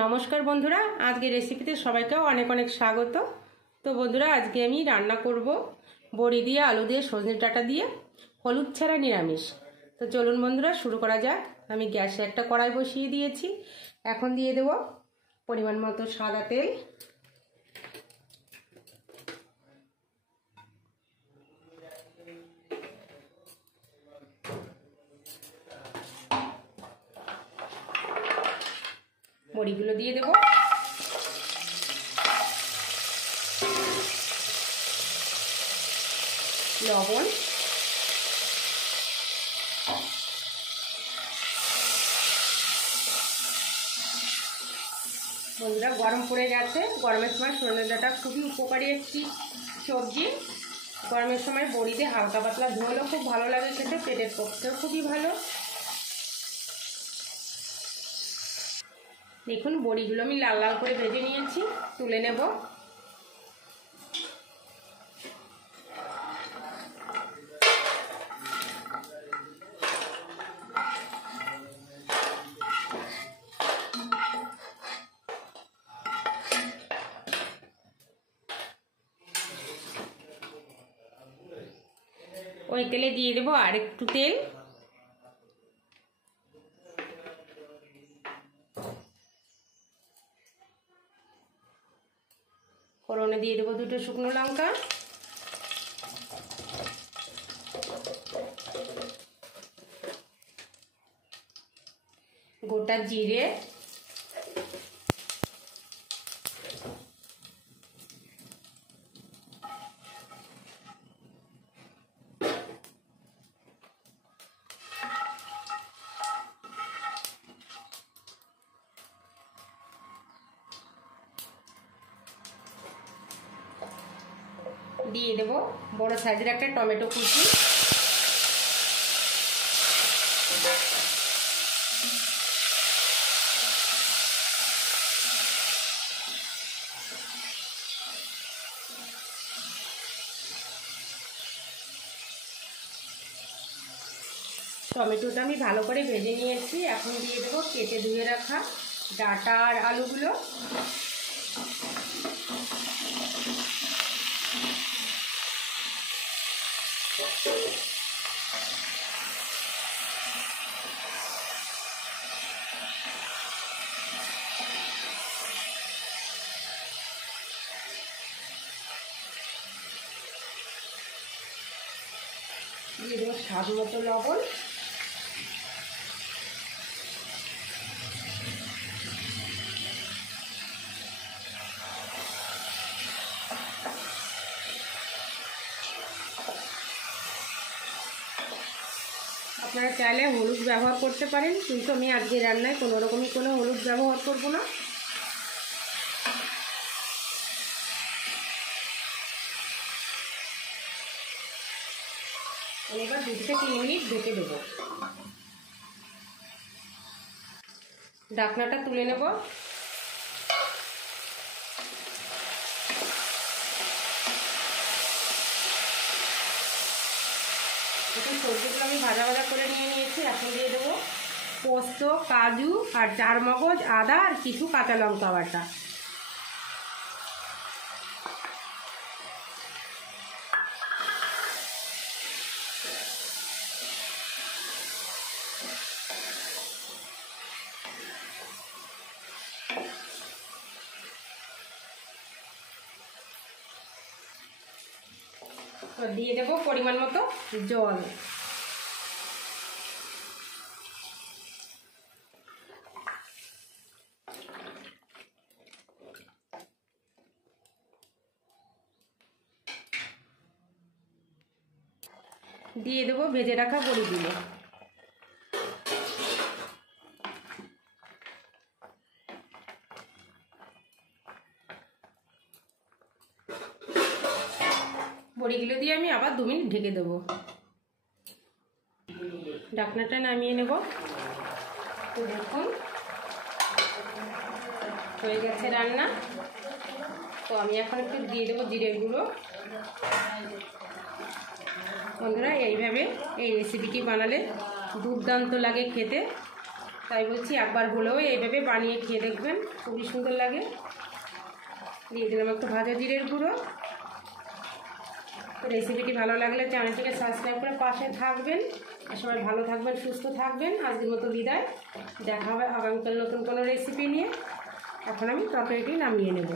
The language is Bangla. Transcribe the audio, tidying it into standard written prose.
নমস্কার বন্ধুরা, আজকে রেসিপিতে সবাইকে অনেক অনেক স্বাগত। তো বন্ধুরা, আজকে আমি রান্না করব বড়ি দিয়ে, আলু দিয়ে, সজনে ডাঁটা দিয়ে হলুদ ছাড়া নিরামিষ। তো চলুন বন্ধুরা, শুরু করা যাক। আমি গ্যাসে একটা কড়াই বসিয়ে দিয়েছি। এখন দিয়ে দেব পরিমাণ মতো সাদা তেল। বড়িগুলো দিয়ে দেব। লবণ, বন্ধুরা গরম পড়ে গেছে। গরমের সময় সজনে ডাঁটা খুবই উপকারী একটি সবজি। গরমের সময় বড়ি দিয়ে হালকা পাতলা ঝোলও খুব ভালো লাগে খেতে, পেটের পক্ষেও খুবই ভালো। দেখুন, বড়িগুলো আমি লাল লাল করে ভেজে নিয়েছি, তুলে নেব। ওই তেলে দিয়ে দেবো আর একটু তেল। ফোড়নে দিয়ে দেবো দুটো শুকনো লঙ্কা, গোটা জিরে, দিয়ে দেবো বড় সাইজের একটা টমেটো কুচি। টমেটোটা আমি ভালো করে ভেজে নিয়েছি। এখন দিয়ে দেবো কেটে ধুয়ে রাখা ডাঁটা আর আলুগুলো। দিয়ে দেবো স্বাদ মতো লবণ। আপনারা চাইলে হলুদ ব্যবহার করতে পারেন, কিন্তু আমি আজকে রান্নায় কোনো রকমই কোনো হলুদ ব্যবহার করব না। এবার 2 থেকে 3 মিনিট ঢেকে দেবো। ঢাকনাটা তুলে নেব। এখন সবজিগুলো আমি ভাজা ভাজা করে নিয়েছি। এখন দিয়ে দেবো পোস্ত, কাজু আর চারমগজ, আদা আর কিছু কাঁচা লঙ্কা বাটা। দিয়ে দেবো পরিমাণ মতো জল। দিয়ে দেবো ভেজে রাখা বড়িগুলো। বড়িগুলো দিয়ে আমি আবার 2 মিনিট ঢেকে দেবো। ঢাকনাটা নামিয়ে নেব। তো দেখুন, হয়ে গেছে রান্না। তো আমি এখন একটু দিয়ে দেবো জিরের গুঁড়ো। বন্ধুরা, এইভাবে এই রেসিপিটি বানালে দুর্দান্ত লাগে খেতে। তাই বলছি একবার হলেও এইভাবে বানিয়ে খেয়ে দেখবেন, খুবই সুন্দর লাগে। দিয়ে দিলাম একটু ভাজা জিরের গুঁড়ো। তো রেসিপিটি ভালো লাগলে চ্যানেলটিকে সাবস্ক্রাইব করে পাশে থাকবেন। আর সবাই ভালো থাকবেন, সুস্থ থাকবেন। আজকের মতো বিদায়, দেখা হবে আগামীকাল নতুন কোনো রেসিপি নিয়ে। এখন আমি তরকারিটি নামিয়ে নেব।